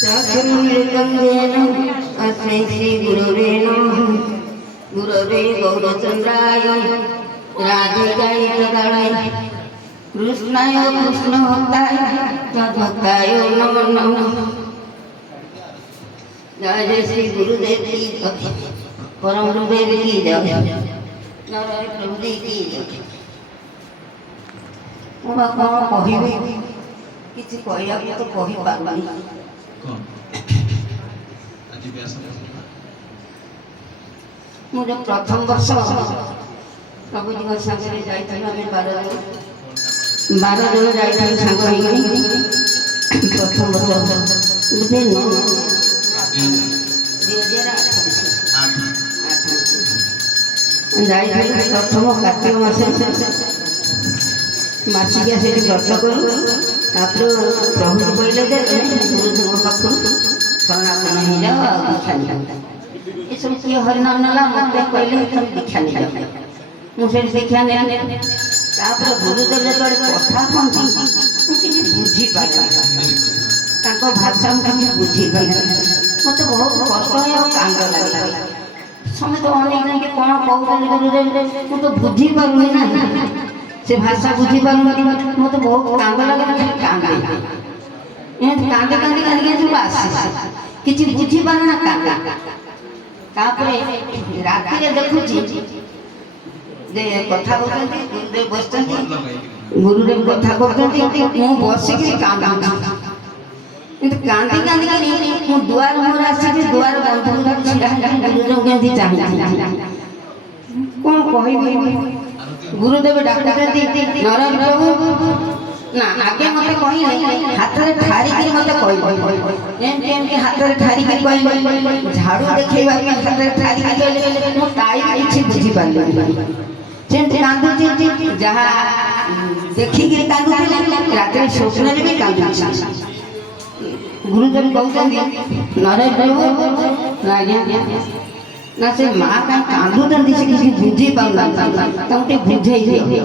चातुर्यकन्देन अस्मै श्री गुरवे नमः। गुरवे गौरचन्द्राय राधिकाय तदालय कृष्णाय कृष्णभक्ताय तद्भक्ताय नमो नमः। जय जय श्री गुरुदेव की जय, परम गुरुदेव की जय, नारायण प्रभु जी की जय। ମୁଁ କ'ଣ କହିବି, କିଛି କହିବାକୁ ତ କହିପାରୁନି। ମୁଁ ଯେଉଁ ପ୍ରଥମ ବର୍ଷ ପ୍ରଭୁଜୀଙ୍କ ସାଙ୍ଗରେ ଯାଇଥିଲୁ, ଆମେ 12 ଜଣ ଯାଇଥିଲୁ ସାଙ୍ଗ ହେଇକି। ପ୍ରଥମ ବର୍ଷ 2008 ଯାଇଥିଲୁ। ପ୍ରଥମ କାର୍ତ୍ତିକ ମାସରେ ମାସିକିଆ ସେଠି ବ୍ରତ କରୁ। ତାପରେ ପ୍ରଭୁ କହିଲେ ଯେ ଗୁରୁଜୀଙ୍କ ପାଖରୁ ଶରଣାଗତ ହେଇଯାଅ ଆଉ ଦୀକ୍ଷା ନିଅ। ଏସବୁ କିଏ ହରିନାମ ନେଲା, ମୋତେ କହିଲେ ତମେ ଦୀକ୍ଷା ନିଅ। ମୁଁ ସେଠି ଦୀକ୍ଷା ନେଲି। ତାପରେ ଗୁରୁଦେବ ଯେତେବେଳେ କଥା କହନ୍ତି ମୁଁ କିଛି ବୁଝିପାରେନି, ତାଙ୍କ ଭାଷା ମୁଁ କିଛି ବୁଝିପାରେନି। ମୋତେ ବହୁତ କଷ୍ଟ ହୁଏ ଆଉ କାନ୍ଦ ଲାଗେ। ସମସ୍ତେ ଅନେକ କ'ଣ କହୁଛନ୍ତି ଗୁରୁଦେବ, ମୁଁ ତ ବୁଝିପାରୁନି ନା, ସେ ଭାଷା ବୁଝିପାରୁନି। ମୋତେ ବହୁତ କାନ୍ଦ ଲାଗେ, କାନ୍ଦେ ଏମିତି କାନ୍ଦି କାନ୍ଦି କାନ୍ଦି ସବୁ ଆସେ, କିଛି ବୁଝିପାରୁ ନା କାନ୍ଦେ। ତାପରେ ରାତିରେ ଦେଖୁଛି ଯେ କଥା କହୁଛନ୍ତି, ଗୁରୁଦେବ ବସିଛନ୍ତି, ଗୁରୁଦେବ କଥା କହୁଛନ୍ତି, ମୁଁ ବସିକି କାନ୍ଦୁଛି। କିନ୍ତୁ କାନ୍ଦି କାନ୍ଦି ମୁଁ ଦୁଆର ମୁହଁରେ ଆସିକି ଦୁଆର ବନ୍ଧକୁ ଛିଡ଼ା ଗୁରୁଦେବ କେମିତି ଚାହିଁଛି। କ'ଣ କହିବି, ଗୁରୁଦେବ ଡାକୁଛନ୍ତି ନାରାୟଣ ପ୍ରଭୁ। ନା ଆଗେ ମୋତେ କହିଲେ, ହାତରେ ଠାରିକିରି ମୋତେ କହିଲେ, ଏମିତି ଏମିତି ହାତରେ ଠାରିକିରି କହିଲେ, ଝାଡ଼ୁ ଦେଖେଇବା ପାଇଁ ହାତରେ ଠାରିକି କହିଲେ। ମୁଁ ତାଇ କିଛି ବୁଝିପାରିଲିନି। ସେମିତି କାନ୍ଦୁଛି, ଯାହା ଦେଖିକିରି କାନ୍ଦୁଥିଲି, ରାତିରେ ସ୍ୱପ୍ନରେ ବି କାନ୍ଦୁଛି। ଗୁରୁଦେବ କହୁଛନ୍ତି ନାରାୟଣ ପ୍ରଭୁ, ଆଜ୍ଞା ନା ସେ ମା କାହିଁ କାନ୍ଦୁଛନ୍ତି, ସେ କିଛି ବୁଝିପାରୁନାହାନ୍ତି, ତାଙ୍କୁ ଟିକେ ବୁଝେଇ ଦିଅ।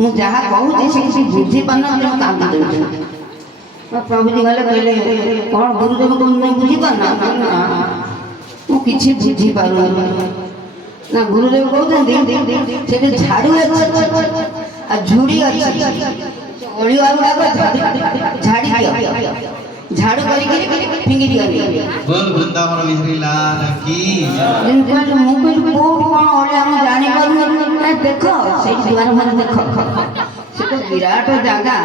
ମୁଁ ଯାହା କହୁଛି ସେ କିଛି ବୁଝିପାରୁନାହାନ୍ତି, ମୁଁ କାନ୍ଦୁଛନ୍ତି। ପ୍ରଭୁଜୀ ଗଲେ କହିଲେ, କ'ଣ ଗୁରୁଦେବ କହୁଛନ୍ତି ବୁଝିପାରୁନା? ମୁଁ କିଛି ବୁଝିପାରୁନି। ନା ଗୁରୁଦେବ କହୁଛନ୍ତି ସେଠି ଝାଡ଼ୁ ଅଛି ଆଉ ଝୁଡ଼ି ଅଛି, ଅଳିଆ ଗୁଡ଼ାକ ଝାଡ଼ି ଦିଅ, ଝାଡ଼ୁ କରିକି ଫିଙ୍ଗି ଦିଅନ୍ତି। ମୁଁ କହିଲି କୋଉଠି କ'ଣ ଅଳିଆ ମୁଁ ଜାଣିପାରୁନି। ଦେଖ ସେଇଠି ଦୁଆର ମୁହଁରେ ଦେଖ, ସେ ତ ବିରାଟ ଜାଗା,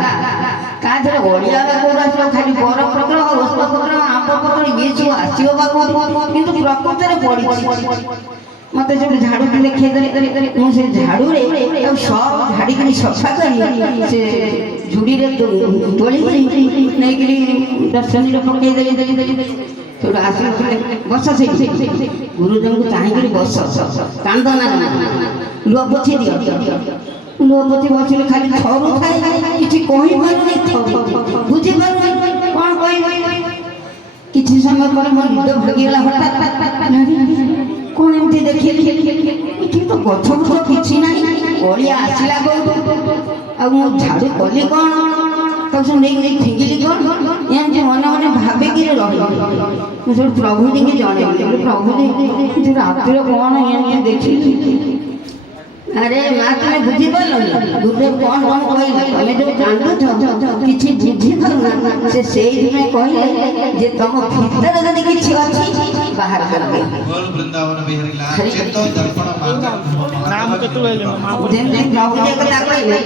ତା ଦେହରେ ଅଳିଆ କୋଉଠି ଆସିବ? ଖାଲି ବରପତ୍ର, ଔଷଧପତ୍ର, ଆମ୍ବପତ୍ର ଇଏ ସବୁ ଆସିବ ବା କୋଉଠି? କିନ୍ତୁ ପ୍ରକୃତରେ ପଡ଼ିଛି। ମୋତେ ସେଠି ଝାଡ଼ୁଟି ଦେଖେଇଦେଲେ। ମୁଁ ସେ ଝାଡ଼ୁରେ ଆଉ ସବୁ ଝାଡ଼ିକିରି ସଫା କରି ସେ ଝୁଡ଼ିରେ ତୋଳିକିରି ନେଇକିରି ଦର୍ଶନୀରେ ପକେଇଦେଲି। ସେଠୁ ଆସିଲେ, ବସ ସେଇଠି, ଗୁରୁଦେବଙ୍କୁ ଚାହିଁକିରି ବସ, କାନ୍ଦ ନା, ଲୁହ ପୋଛି ଦିଅ। ଲୁହ ପୋଛି ବସିଲେ ଖାଲି ଥରୁଥାଏ, କିଛି କହିପାରୁନି, ବୁଝିପାରୁନି କ'ଣ କହିବି। କିଛି ସମୟ ପରେ ମୋ ନିଦ ଭାଙ୍ଗିଗଲା ହଠାତ୍। କ'ଣ ଏମିତି ଦେଖିଲି, ଏଠି ତ ଗଛ ଫଛ କିଛି ନାହିଁ, ଅଳିଆ ଆସିଲା କୋଉଠୁ, ଆଉ ମୁଁ ଝାଡ଼ୁ କଲି କ'ଣ, ତାକୁ ସବୁ ନେଇକି ଫିଙ୍ଗିଲି କ'ଣ, ଏମିତି ମନେ ମନେ ଭାବିକିରି ରହିଲି। ମୁଁ ସେଠୁ ପ୍ରଭୁଜୀକି ଜଣେଇଲି, ପ୍ରଭୁଜୀ ରାତିରେ କ'ଣ ଏମିତି ଦେଖିଲି। ଆରେ ମା ତମେ ବୁଝିପାରିଲନି, ଗୁରୁଦେବ କ'ଣ କ'ଣ କହିଲେ, ତମେ ଯେଉଁ କାନ୍ଦୁଛ କିଛି ବୁଝିପାରୁନା, ସେ ସେଇଥିପାଇଁ କହିଲେ ଯେ ତମ ଭିତରେ ଯଦି କିଛି ଅଛି ବାହାର କରିବେ। ଯେମିତି ପ୍ରଭୁଜୀ କଥା କହିଲେ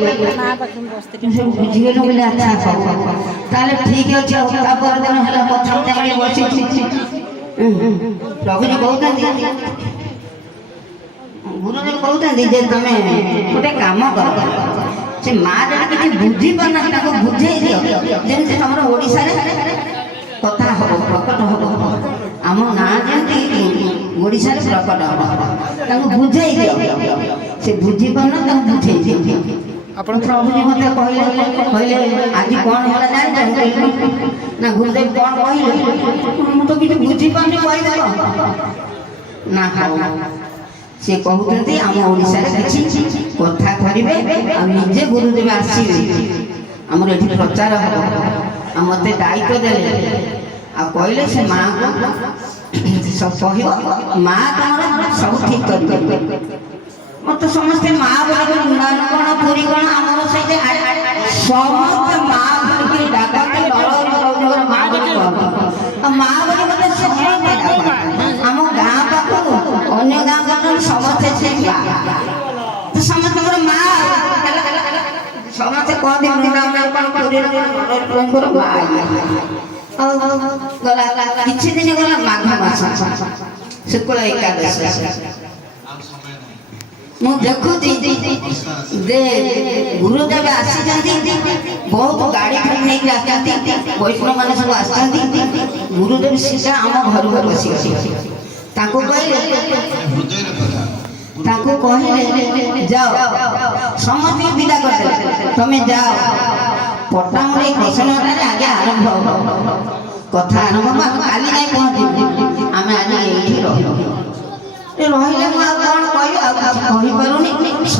ବୁଝିଗଲୁ ବୋଲି, ଆଚ୍ଛା ତାହେଲେ ଠିକ ଅଛି। ଆଉ ତା ପରଦିନ ହେଲା ପ୍ରଥମ ଜାଗାରେ ବସିଛି, ପ୍ରଭୁଜୀ କହୁଛନ୍ତି, ଗୁରୁଦେବ କହୁଛନ୍ତି ଯେ ତମେ ଗୋଟେ କାମ କର, ସେ ମା ଯଦି କିଛି ବୁଝିପାରୁନାହାନ୍ତି ତାଙ୍କୁ ବୁଝେଇ ଦିଅ, ଯେମିତି ତମର ଓଡ଼ିଶାରେ କଥା ହବ, ପ୍ରକଟ ହବ, ଆମ ନାଁ ଯେମିତି ଓଡ଼ିଶାରେ ପ୍ରକଟ ହବ, ତାଙ୍କୁ ବୁଝେଇ ଦିଅ। ସେ ବୁଝିପାରୁନ, ତାଙ୍କୁ ବୁଝେଇ ଦିଅ। ଆପଣ ପ୍ରଭୁଜୀ ମୋତେ କହିଲେ ଆଜି କ'ଣ ହେଲା ଜାଣିଛ? ନା ଗୁରୁଦେବ କ'ଣ କହିଲେ? ମୁଁ ତ କିଛି ବୁଝିପାରୁନି, କହିଦେବ ନା। ସେ କହୁଛନ୍ତି ଆମ ଓଡ଼ିଶାରେ କିଛି କଥା କରିବେ, ଆଉ ନିଜେ ଗୁରୁଦେବ ଆସିବେ, ଆମର ଏଠି ପ୍ରଚାର ହେବ। आ मते दायित्व देले आ कहले से मां को सब कहियो मां तमरा सब ठीक कर मत समस्त मां बोले उन्नयन कोण पूरी कोण हमर सहित समस्त मां बोले डाका के डर मां बोले मां बोले मते से हम गां पाखु अन्य गां पाखु समस्त से तो समस्त मां समस्त कह दे उन्नयन कोण पूरी मां गला किछि दिन गला माघ मास शुक्ल एकादशी मु देखु दे गुरुदेव आसी बहुत गाड़ी नहीं जाती वैष्णव मान सब आसती गुरुदेव सीधा आम घर घर बस कहले जाओ समस्त विदा कर तुम्हें जाओ पट्टामुड़ी घोषणा आगे आरंभ कथा आरंभ काली नहीं पहुँचे आम आज ये रही कौन कह